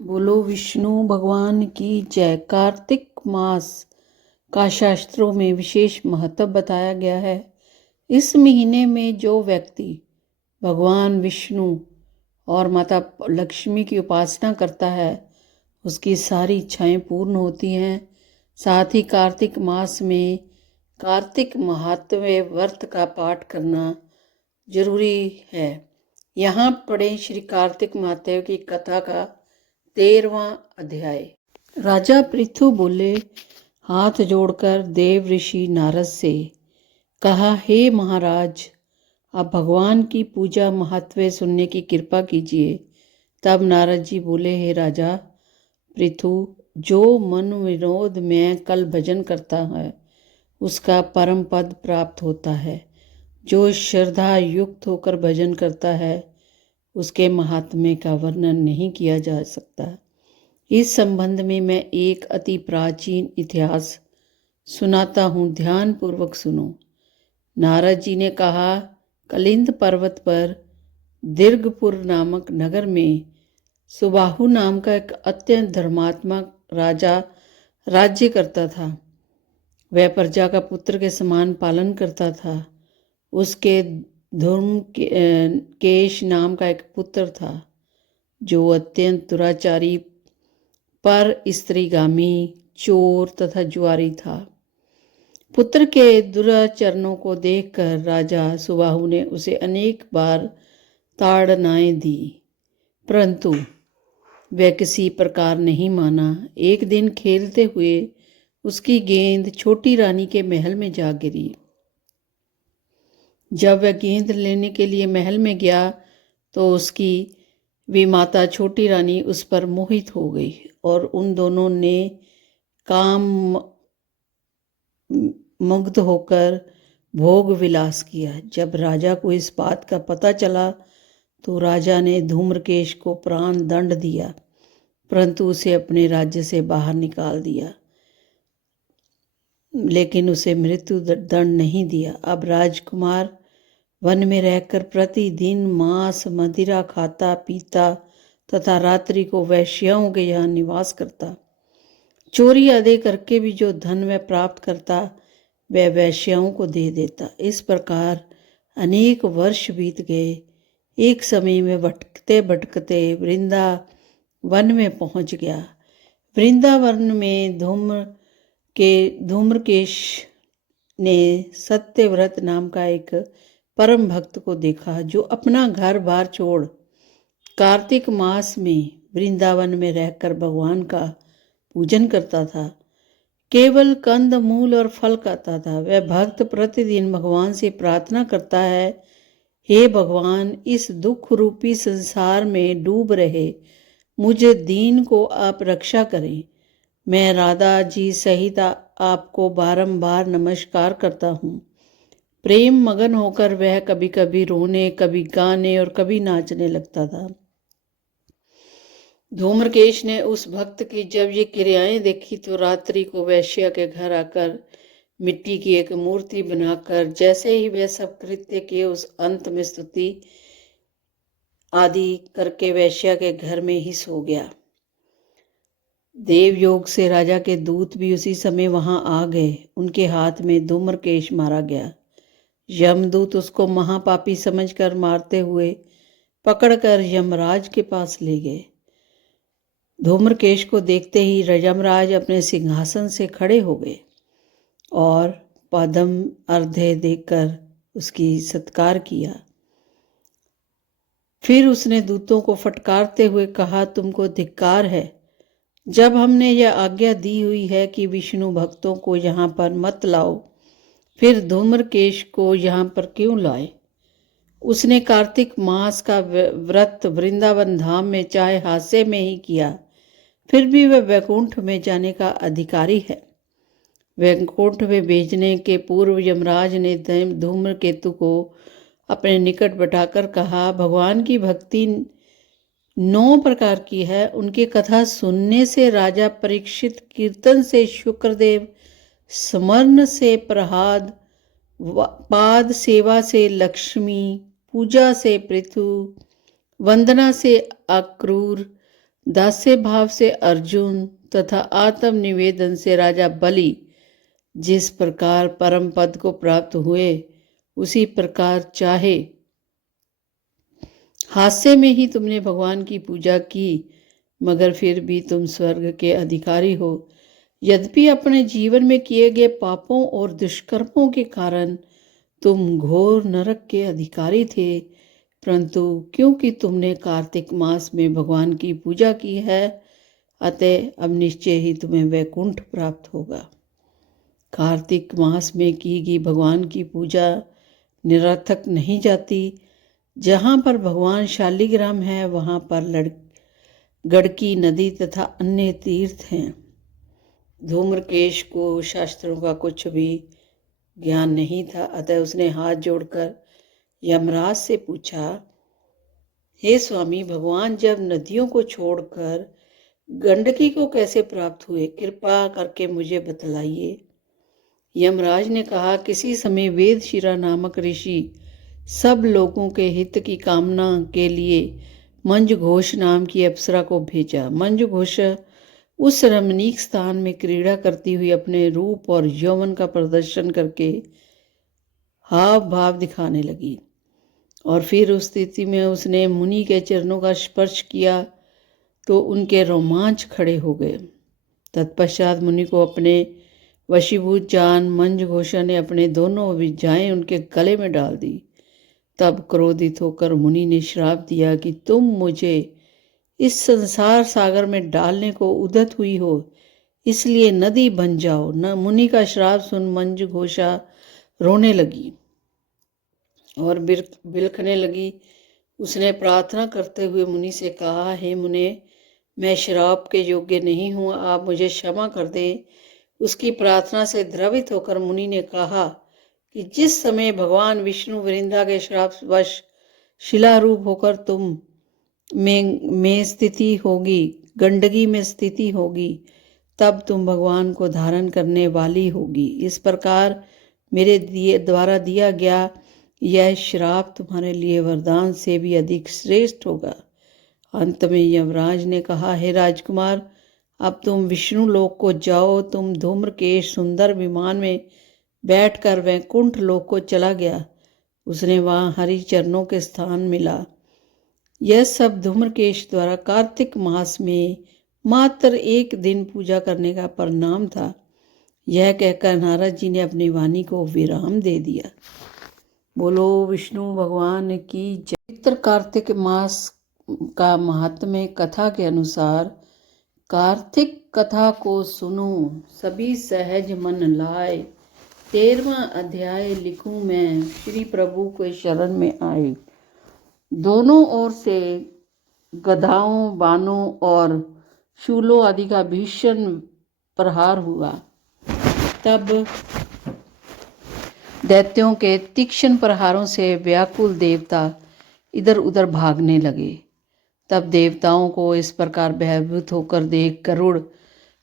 बोलो विष्णु भगवान की जय। कार्तिक मास का शास्त्रों में विशेष महत्व बताया गया है। इस महीने में जो व्यक्ति भगवान विष्णु और माता लक्ष्मी की उपासना करता है उसकी सारी इच्छाएं पूर्ण होती हैं। साथ ही कार्तिक मास में कार्तिक महात्म्य व्रत का पाठ करना जरूरी है। यहाँ पढ़ें श्री कार्तिक महात्म्य की कथा का 13वां अध्याय। राजा पृथु बोले, हाथ जोड़कर देव ऋषि नारद से कहा, हे महाराज, आप भगवान की पूजा महत्व सुनने की कृपा कीजिए। तब नारद जी बोले, हे राजा पृथु, जो मन विनोद में कल भजन करता है उसका परम पद प्राप्त होता है। जो श्रद्धा युक्त होकर भजन करता है उसके महात्म्य का वर्णन नहीं किया जा सकता। इस संबंध में मैं एक अति प्राचीन इतिहास सुनाता हूँ, ध्यान पूर्वक सुनो। नारद जी ने कहा, कलिंद पर्वत पर दीर्घपुर नामक नगर में सुबाहु नाम का एक अत्यंत धर्मात्मा राजा राज्य करता था। वह प्रजा का पुत्र के समान पालन करता था। उसके धूम्रकेश नाम का एक पुत्र था जो अत्यंत दुराचारी, पर स्त्रीगामी, चोर तथा जुआरी था। पुत्र के दुराचरणों को देखकर राजा सुबाहु ने उसे अनेक बार ताड़नाएं दी, परंतु वह किसी प्रकार नहीं माना। एक दिन खेलते हुए उसकी गेंद छोटी रानी के महल में जा गिरी। जब वह गेंद लेने के लिए महल में गया तो उसकी विमाता छोटी रानी उस पर मोहित हो गई और उन दोनों ने काम मुग्ध होकर भोग विलास किया। जब राजा को इस बात का पता चला तो राजा ने धूम्रकेश को प्राण दंड दिया, परंतु उसे अपने राज्य से बाहर निकाल दिया, लेकिन उसे मृत्यु दंड नहीं दिया। अब राजकुमार वन में रहकर प्रतिदिन मांस मदिरा खाता पीता तथा रात्रि को वैश्याओं के यहाँ निवास करता। चोरी आदि करके भी जो धन वह प्राप्त करता वह वैश्याओं को दे देता। इस प्रकार अनेक वर्ष बीत गए। एक समय में भटकते भटकते वृंदावन में पहुंच गया। वृंदावन में धूम्रकेश ने सत्यव्रत नाम का एक परम भक्त को देखा जो अपना घर बार छोड़ कार्तिक मास में वृंदावन में रहकर भगवान का पूजन करता था। केवल कंद मूल और फल खाता था। वह भक्त प्रतिदिन भगवान से प्रार्थना करता है, हे भगवान, इस दुख रूपी संसार में डूब रहे मुझे दीन को आप रक्षा करें। मैं राधा जी सहित आपको बारंबार नमस्कार करता हूँ। प्रेम मगन होकर वह कभी कभी रोने, कभी गाने और कभी नाचने लगता था। धूम्रकेश ने उस भक्त की जब ये क्रियाएं देखी तो रात्रि को वैश्या के घर आकर मिट्टी की एक मूर्ति बनाकर जैसे ही वह सब कृत्य किए उस अंत में स्तुति आदि करके वैश्या के घर में ही सो गया। देव योग से राजा के दूत भी उसी समय वहां आ गए। उनके हाथ में धूम्रकेश मारा गया। यमदूत उसको महापापी समझकर मारते हुए पकड़कर यमराज के पास ले गए। धूम्रकेश को देखते ही यमराज अपने सिंहासन से खड़े हो गए और पद्म अर्घ्य देकर उसकी सत्कार किया। फिर उसने दूतों को फटकारते हुए कहा, तुमको धिक्कार है। जब हमने यह आज्ञा दी हुई है कि विष्णु भक्तों को यहाँ पर मत लाओ, फिर धूम्रकेश को यहाँ पर क्यों लाए? उसने कार्तिक मास का व्रत वृंदावन धाम में चाहे हास्य में ही किया, फिर भी वह वैकुंठ में जाने का अधिकारी है। वैकुंठ में भेजने के पूर्व यमराज ने धूम्रकेतु को अपने निकट बैठाकर कहा, भगवान की भक्ति 9 प्रकार की है। उनकी कथा सुनने से राजा परीक्षित, कीर्तन से शुक्रदेव, स्मरण से प्रहलाद, पाद सेवा से लक्ष्मी, पूजा से पृथु, वंदना से अक्रूर, दास्य भाव से अर्जुन तथा आत्म निवेदन से राजा बलि जिस प्रकार परम पद को प्राप्त हुए, उसी प्रकार चाहे हास्य में ही तुमने भगवान की पूजा की, मगर फिर भी तुम स्वर्ग के अधिकारी हो। यद्यपि अपने जीवन में किए गए पापों और दुष्कर्मों के कारण तुम घोर नरक के अधिकारी थे, परंतु क्योंकि तुमने कार्तिक मास में भगवान की पूजा की है, अतः अब निश्चय ही तुम्हें वैकुंठ प्राप्त होगा। कार्तिक मास में की गई भगवान की पूजा निरर्थक नहीं जाती। जहाँ पर भगवान शालिग्राम है, वहाँ पर गड़की नदी तथा अन्य तीर्थ हैं। धूम्रकेश को शास्त्रों का कुछ भी ज्ञान नहीं था, अतः उसने हाथ जोड़कर यमराज से पूछा, हे स्वामी, भगवान जब नदियों को छोड़कर गंडकी को कैसे प्राप्त हुए? कृपा करके मुझे बतलाइए। यमराज ने कहा, किसी समय वेदशिरा नामक ऋषि सब लोगों के हित की कामना के लिए मंजघोष नाम की अप्सरा को भेजा। मंजघोष उस रमणीक स्थान में क्रीड़ा करती हुई अपने रूप और यौवन का प्रदर्शन करके हाव भाव दिखाने लगी, और फिर उस स्थिति में उसने मुनि के चरणों का स्पर्श किया तो उनके रोमांच खड़े हो गए। तत्पश्चात मुनि को अपने वशीभूत जान मंजघोषा ने अपने दोनों विजाएं उनके गले में डाल दी। तब क्रोधित होकर मुनि ने श्राप दिया कि तुम मुझे इस संसार सागर में डालने को उद्यत हुई हो, इसलिए नदी बन जाओ। न मुनि का श्राप सुन मंजघोषा रोने लगी और बिलखने लगी। उसने प्रार्थना करते हुए मुनि से कहा, हे मुने, मैं श्राप के योग्य नहीं हूँ, आप मुझे क्षमा कर दें। उसकी प्रार्थना से द्रवित होकर मुनि ने कहा कि जिस समय भगवान विष्णु वृंदा के श्राप वश शिलारूप होकर तुम में स्थिति होगी, गंडकी में स्थिति होगी, तब तुम भगवान को धारण करने वाली होगी। इस प्रकार मेरे द्वारा दिया गया यह श्राप तुम्हारे लिए वरदान से भी अधिक श्रेष्ठ होगा। अंत में यमराज ने कहा, हे राजकुमार, अब तुम विष्णु लोक को जाओ। तुम धूम्रकेश सुंदर विमान में बैठकर वैकुंठ लोक को चला गया। उसने वहाँ हरि चरणों के स्थान मिला। यह सब धूम्रकेश द्वारा कार्तिक मास में मात्र एक दिन पूजा करने का परिणाम था। यह कहकर नारद जी ने अपनी वाणी को विराम दे दिया। बोलो विष्णु भगवान की जय। पवित्र कार्तिक मास का महात्म्य कथा के अनुसार, कार्तिक कथा को सुनो सभी सहज मन लाए। 13वां अध्याय लिखूं मैं, श्री प्रभु के शरण में आए। दोनों ओर से गधाओं, बाणों और शूलों आदि का भीषण प्रहार हुआ। तब दैत्यों के तीक्ष्ण प्रहारों से व्याकुल देवता इधर उधर भागने लगे। तब देवताओं को इस प्रकार भयभीत होकर देख गरुड़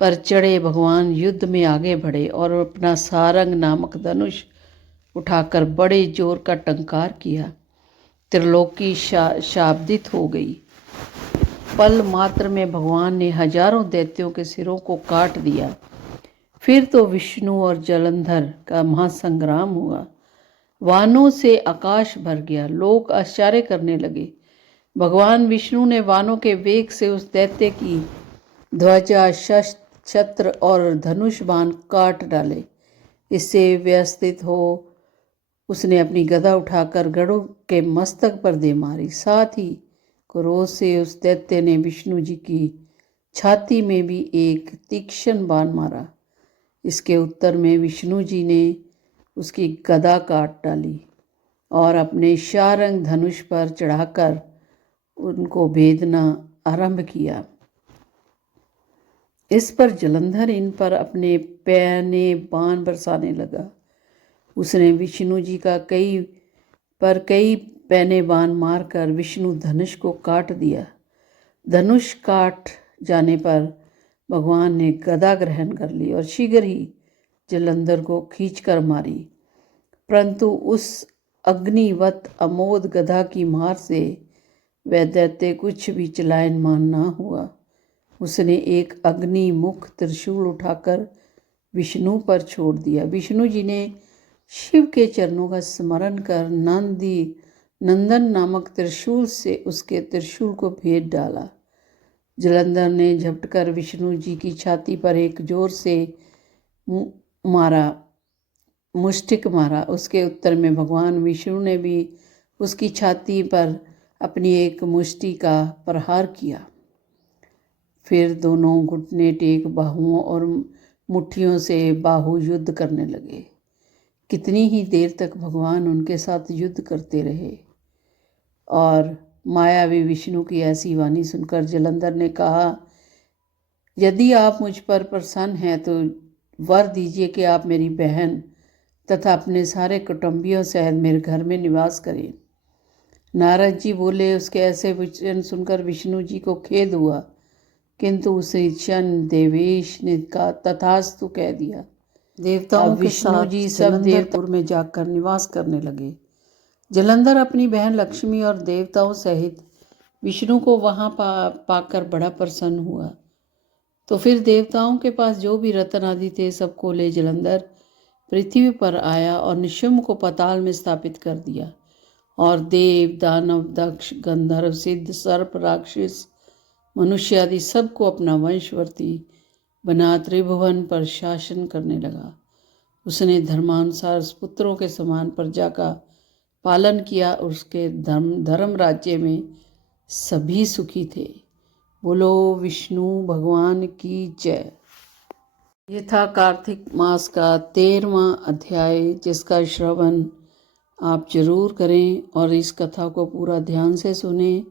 पर चढ़े भगवान युद्ध में आगे बढ़े और अपना सारंग नामक धनुष उठाकर बड़े जोर का टंकार किया। त्रिलोकी शाब्दित हो गई। पल मात्र में भगवान ने हजारों दैत्यों के सिरों को काट दिया। फिर तो विष्णु और जलंधर का महासंग्राम हुआ। वानों से आकाश भर गया। लोग आश्चर्य करने लगे। भगवान विष्णु ने वानों के वेग से उस दैत्य की ध्वजा, छत्र और धनुष बाण काट डाले। इससे व्यवस्थित हो उसने अपनी गदा उठाकर गरुड़ के मस्तक पर दे मारी। साथ ही क्रोध से उस दैत्य ने विष्णु जी की छाती में भी एक तीक्ष्ण बाण मारा। इसके उत्तर में विष्णु जी ने उसकी गदा काट डाली और अपने शारंग धनुष पर चढ़ाकर उनको भेदना आरंभ किया। इस पर जलंधर इन पर अपने पैने बाण बरसाने लगा। उसने विष्णु जी का कई पैने बाण मारकर विष्णु धनुष को काट दिया। धनुष काट जाने पर भगवान ने गदा ग्रहण कर ली और शीघ्र ही जलंधर को खींचकर मारी, परंतु उस अग्निवत अमोद गदा की मार से वह दैत्य कुछ भी चलायमान न हुआ। उसने एक अग्निमुख त्रिशूल उठाकर विष्णु पर छोड़ दिया। विष्णु जी ने शिव के चरणों का स्मरण कर नंदन नामक त्रिशूल से उसके त्रिशूल को भेद डाला। जलंधर ने झपटकर विष्णु जी की छाती पर एक जोर से मुष्टिक मारा। उसके उत्तर में भगवान विष्णु ने भी उसकी छाती पर अपनी एक मुष्टि का प्रहार किया। फिर दोनों घुटने टेक बाहुओं और मुट्ठियों से बाहु युद्ध करने लगे। कितनी ही देर तक भगवान उनके साथ युद्ध करते रहे। और मायावी विष्णु की ऐसी वाणी सुनकर जलंधर ने कहा, यदि आप मुझ पर प्रसन्न हैं तो वर दीजिए कि आप मेरी बहन तथा अपने सारे कुटुंबियों सहित मेरे घर में निवास करें। नारद जी बोले। उसके ऐसे वचन सुनकर विष्णु जी को खेद हुआ, किंतु उसे क्षण देवेश ने तथास्तु कह दिया। देवताओं के साथ जी सब देवपुर में जाकर निवास करने लगे। जलंधर अपनी बहन लक्ष्मी और देवताओं सहित विष्णु को वहां पाकर बड़ा प्रसन्न हुआ। तो फिर देवताओं के पास जो भी रत्न आदि थे सबको ले जलंधर पृथ्वी पर आया और निशुंभ को पाताल में स्थापित कर दिया। और देव, दानव, दक्ष, गंधर्व, सिद्ध, सर्प, राक्षस, मनुष्य आदि सबको अपना वंशवर्ती बना त्रिभुवन पर शासन करने लगा। उसने धर्मानुसार पुत्रों के समान प्रजा का पालन किया। उसके धर्म राज्य में सभी सुखी थे। बोलो विष्णु भगवान की जय। ये था कार्तिक मास का 13वां अध्याय, जिसका श्रवण आप जरूर करें और इस कथा को पूरा ध्यान से सुने।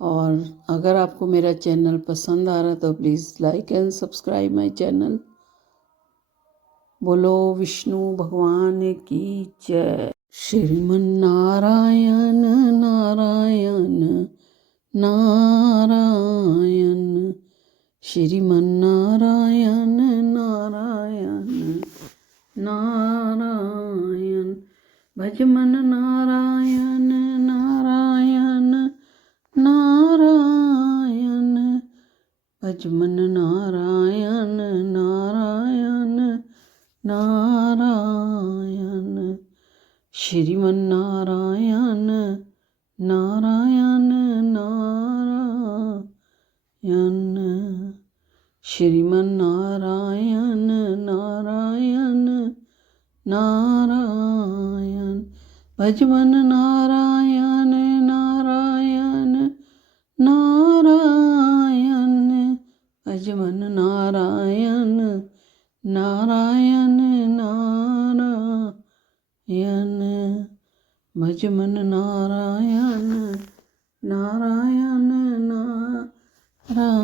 और अगर आपको मेरा चैनल पसंद आ रहा तो please like and subscribe my channel. बोलो विष्णु भगवान की जय। श्रीमन नारायण नारायण नारायण, श्रीमन नारायण नारायण नारायण, भजमन नारायण नारायण नारायण, भजमन नारायण नारायण नारायण, श्रीमन नारायण नारायण नारायण, श्रीमन नारायण नारायण नारायण, भजमन नारायण नारायण नारायण, भजमन नारायण नारायण नारायण, भजमन नारायण नारायण नारायण।